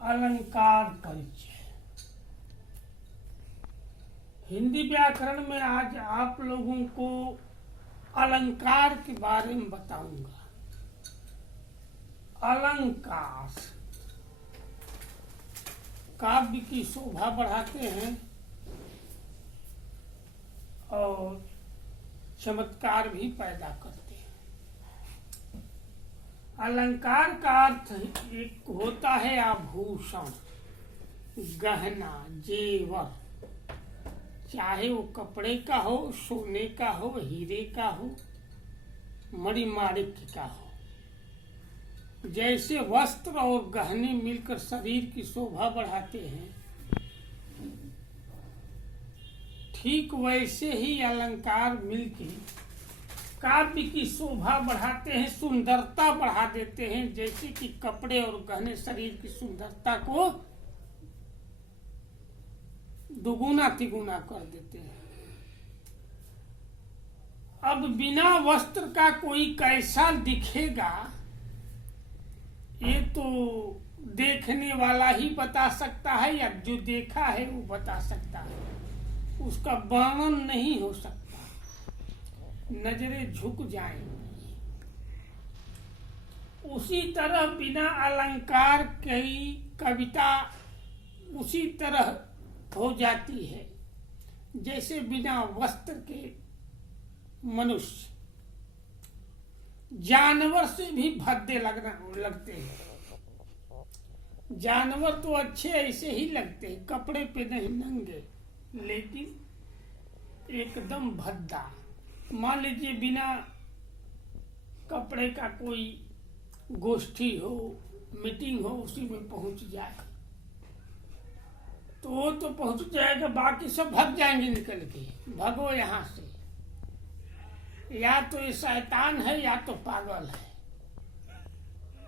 अलंकार परिचय। हिंदी व्याकरण में आज आप लोगों को अलंकार के बारे में बताऊंगा। अलंकार काव्य की शोभा बढ़ाते हैं और चमत्कार भी पैदा करते हैं। अलंकार का अर्थ एक होता है आभूषण, गहना, जेवर, चाहे वो कपड़े का हो, सोने का हो, हीरे का हो, मणिमाणिक्य का हो। जैसे वस्त्र और गहने मिलकर शरीर की शोभा बढ़ाते हैं, ठीक वैसे ही अलंकार मिलकर काव्य की शोभा बढ़ाते हैं, सुंदरता बढ़ा देते हैं। जैसे कि कपड़े और गहने शरीर की सुंदरता को दुगुना तिगुना कर देते हैं। अब बिना वस्त्र का कोई कैसा दिखेगा ये तो देखने वाला ही बता सकता है, या जो देखा है वो बता सकता है। उसका वर्णन नहीं हो सकता, नजरें झुक जाएंगी। उसी तरह बिना अलंकार की कविता उसी तरह हो जाती है जैसे बिना वस्त्र के मनुष्य। जानवर से भी भद्दे लगते हैं। जानवर तो अच्छे ऐसे ही लगते हैं, कपड़े पे नहीं, नंगे, लेकिन एकदम भद्दा। मान लीजिए बिना कपड़े का कोई गोष्ठी हो, मीटिंग हो, उसी में पहुंच जाए तो वो तो पहुंच जाएगा, बाकी सब भाग जाएंगे निकल के। भगो यहाँ से, या तो ये शैतान है या तो पागल है।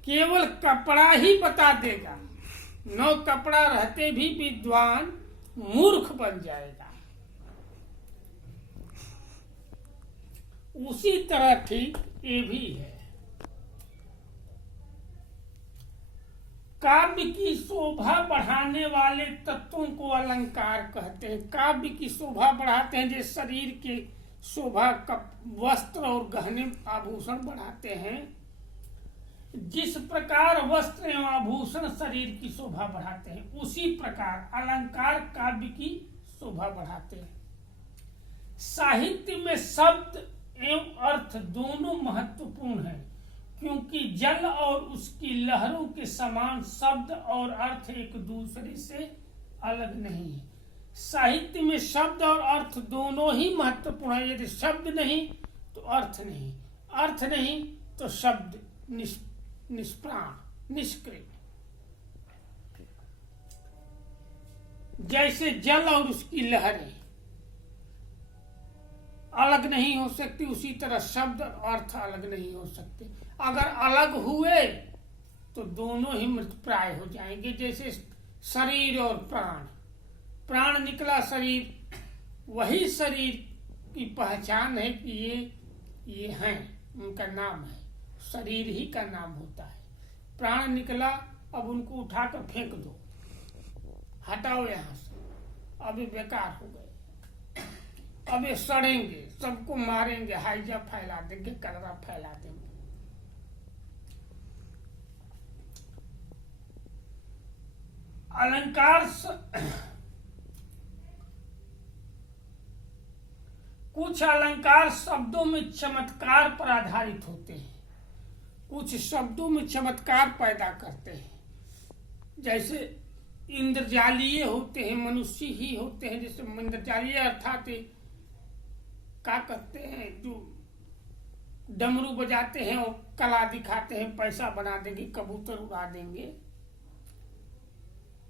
केवल कपड़ा ही बता देगा। नो कपड़ा रहते भी विद्वान मूर्ख बन जाएगा। उसी तरह ठीक ये भी है। काव्य की शोभा बढ़ाने वाले तत्वों को अलंकार कहते हैं। काव्य की शोभा बढ़ाते हैं जैसे शरीर के शोभा वस्त्र और गहने आभूषण बढ़ाते हैं। जिस प्रकार वस्त्र एवं आभूषण शरीर की शोभा बढ़ाते हैं, उसी प्रकार अलंकार काव्य की शोभा बढ़ाते हैं। साहित्य में शब्द एवं अर्थ दोनों महत्वपूर्ण हैं, क्योंकि जल और उसकी लहरों के समान शब्द और अर्थ एक दूसरे से अलग नहीं है। साहित्य में शब्द और अर्थ दोनों ही महत्वपूर्ण है। यदि शब्द नहीं तो अर्थ नहीं, अर्थ नहीं तो शब्द निष्प्राण, निष्क्रिय। जैसे जल और उसकी लहरें अलग नहीं हो सकती, उसी तरह शब्द और अर्थ अलग नहीं हो सकते। अगर अलग हुए तो दोनों ही मृतप्राय हो जाएंगे। जैसे शरीर और प्राण, प्राण निकला शरीर, वही शरीर की पहचान है कि ये हैं, उनका नाम है। शरीर ही का नाम होता है। प्राण निकला, अब उनको उठाकर फेंक दो, हटाओ यहाँ से, अब ये बेकार हो गए। अब ये सड़ेंगे, सबको मारेंगे, हाइजा फैला देंगे, कलरा फैला देंगे। अलंकार कुछ अलंकार शब्दों में चमत्कार पर आधारित होते हैं, कुछ शब्दों में चमत्कार पैदा करते हैं। जैसे इंद्रजालीय होते हैं, मनुष्य ही होते हैं। जैसे इंद्रजालीय अर्थात क्या करते हैं, जो डमरू बजाते हैं और कला दिखाते हैं, पैसा बना देंगे, कबूतर उड़ा देंगे।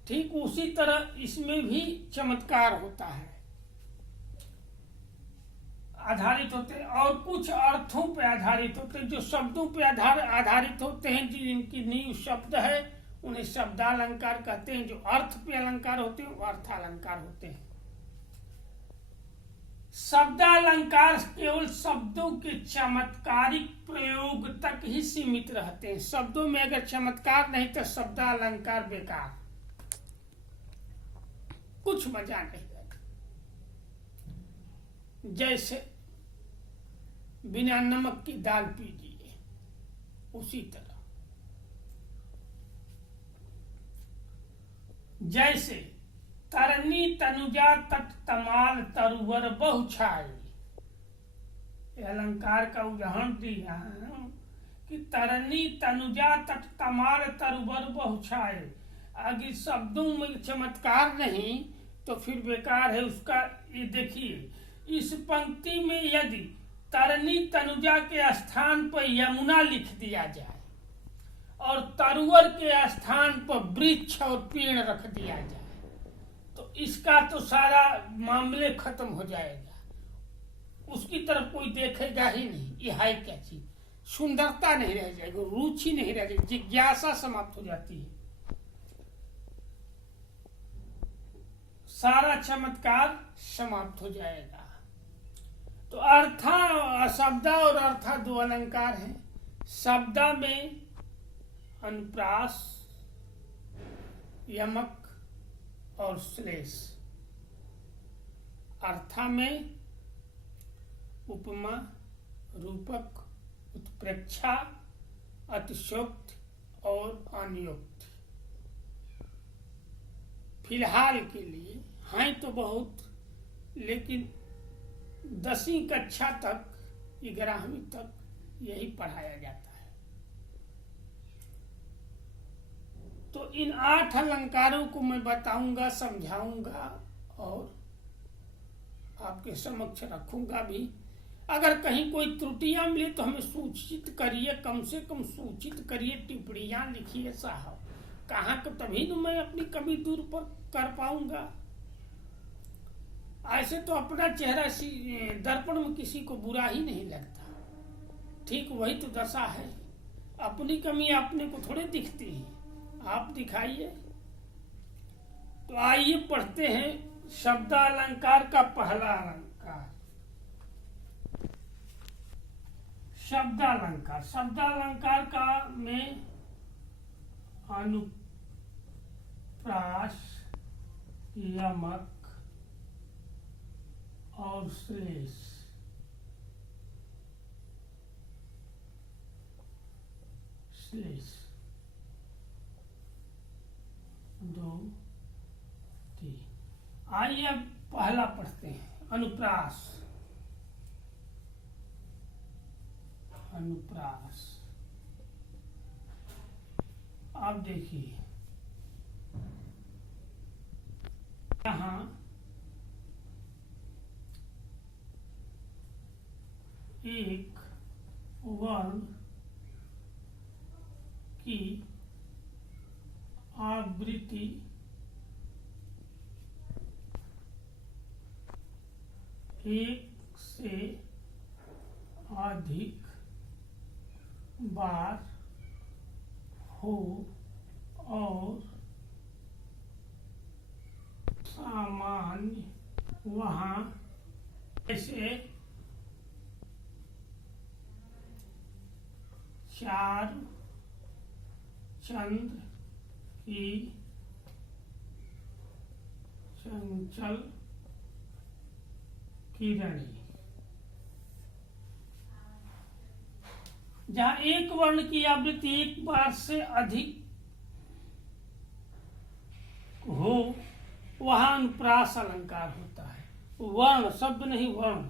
ठीक उसी तरह इसमें भी चमत्कार होता है, आधारित होते हैं। और कुछ अर्थों पे आधारित होते हैं, जो शब्दों पे आधारित होते हैं, जिनकी नींव शब्द है, उन्हें शब्दालंकार कहते हैं। जो अर्थ पे अलंकार होते हैं वो अर्थालंकार होते हैं। शब्दालंकार केवल शब्दों के चमत्कारिक प्रयोग तक ही सीमित रहते हैं। शब्दों में अगर चमत्कार नहीं तो शब्दालंकार बेकार। कुछ मजा नहीं है। जैसे बिना नमक की दाल पीजिए, उसी तरह। जैसे तरनी तनुजा तट तमाल तरुवर बहु छाई, अलंकार का उदाहरण दिया कि तरनी तनुजा तट तमाल तरुवर बहु छाई। अगर शब्दों में चमत्कार नहीं तो फिर बेकार है उसका। ये देखिए, इस पंक्ति में यदि तरनी तनुजा के स्थान पर यमुना लिख दिया जाए और तरुवर के स्थान पर वृक्ष और पेड़ रख दिया जाए तो इसका तो सारा मामले खत्म हो जाएगा, उसकी तरफ कोई देखेगा ही नहीं। ये है क्या चीज? सुंदरता नहीं रह जाएगी, रुचि नहीं रह जाएगी, जिज्ञासा समाप्त हो जाती है, सारा चमत्कार समाप्त हो जाएगा। तो अर्था, शब्दा और अर्था दो अलंकार हैं। शब्दा में अनुप्रास, यमक और श्लेष। अर्था में उपमा, रूपक, उत्प्रेक्षा, अतिशयोक्ति और अनियोक्ति। फिलहाल के लिए हैं तो बहुत, लेकिन 10वीं कक्षा तक, 11वीं तक यही पढ़ाया जाता है। तो इन 8 अलंकारों को मैं बताऊंगा, समझाऊंगा और आपके समक्ष रखूंगा भी। अगर कहीं कोई त्रुटियां मिले तो हमें सूचित करिए, कम से कम सूचित करिए, टिप्पणियां लिखिए साहब। कहाँ तो तभी तो मैं अपनी कमी दूर पर कर पाऊंगा। ऐसे तो अपना चेहरा दर्पण में किसी को बुरा ही नहीं लगता। ठीक वही तो दशा है, अपनी कमी अपने को थोड़े दिखती है, आप दिखाइए। तो आइए पढ़ते हैं शब्दालंकार का पहला अलंकार। शब्दालंकार, शब्दालंकार का में अनुप्रास, यमक और श्लेष। श्लेष 2 3। आइए अब पहला पढ़ते हैं, अनुप्रास। अनुप्रास, आप देखिए यहाँ एक वर्ण की आवृत्ति एक से अधिक बार हो और सामान्य वहाँ, जैसे 4 चंद्र की चंचल किरणी। जहाँ एक वर्ण की आवृत्ति एक बार से अधिक हो वहां अनुप्रास अलंकार होता है। वर्ण शब्द नहीं, वर्ण।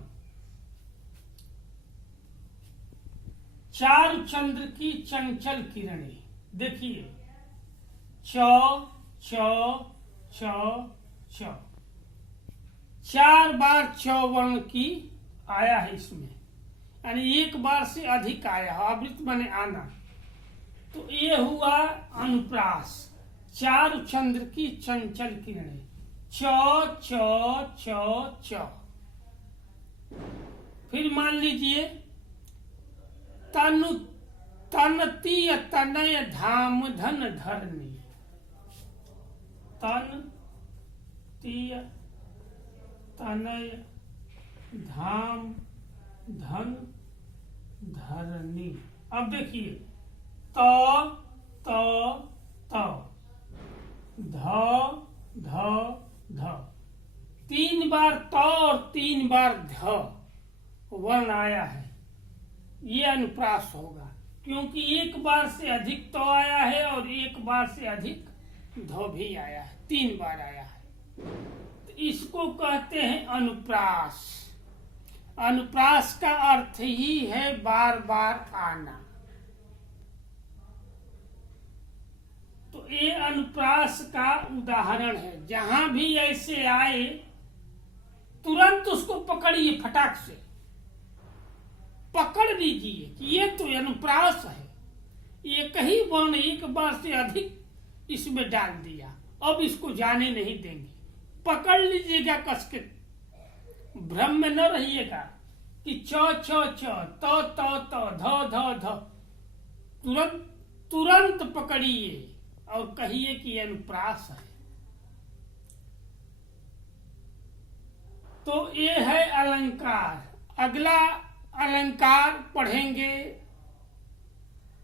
4 चंद्र की चंचल किरणें, देखिए च च च च, 4 बार च वर्ण की आया है इसमें, यानी एक बार से अधिक आया, आवृत्ति माने आना। तो ये हुआ अनुप्रास, 4 चंद्र की चंचल किरणें, च च च च। फिर मान लीजिए तनु तनतीय तनय धाम धन धरनी, तन तीय तनय धाम धन धरनी। अब देखिए त त त, ध ध ध, 3 बार ध वर्ण आया है, ये अनुप्रास होगा, क्योंकि एक बार से अधिक तो आया है और एक बार से अधिक ध भी आया है, 3 बार आया है। तो इसको कहते हैं अनुप्रास। अनुप्रास का अर्थ ही है बार बार आना। तो ये अनुप्रास का उदाहरण है। जहां भी ऐसे आए तुरंत उसको पकड़िए, फटाक से पकड़ लीजिए कि ये तो अनुप्रास है, एक ही वर्ण एक बार से अधिक इसमें डाल दिया, अब इसको जाने नहीं देंगे। पकड़ लीजिएगा कस के, भ्रम में न रहिएगा कि छ छ छ त त ध ध ध, तुरंत पकड़िए और कहिए कि अनुप्रास है। तो ये है अलंकार। अगला अलंकार पढ़ेंगे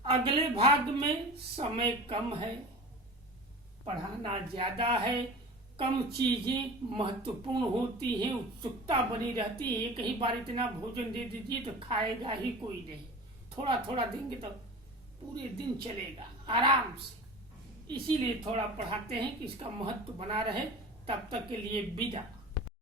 अगले भाग में। समय कम है, पढ़ाना ज्यादा है, कम चीजें महत्वपूर्ण होती हैं, उत्सुकता बनी रहती है। एक ही बार इतना भोजन दे दीजिए तो खाएगा ही कोई नहीं, थोड़ा थोड़ा देंगे तो पूरे दिन चलेगा आराम से। इसीलिए थोड़ा पढ़ाते हैं कि इसका महत्व बना रहे। तब तक के लिए विदा।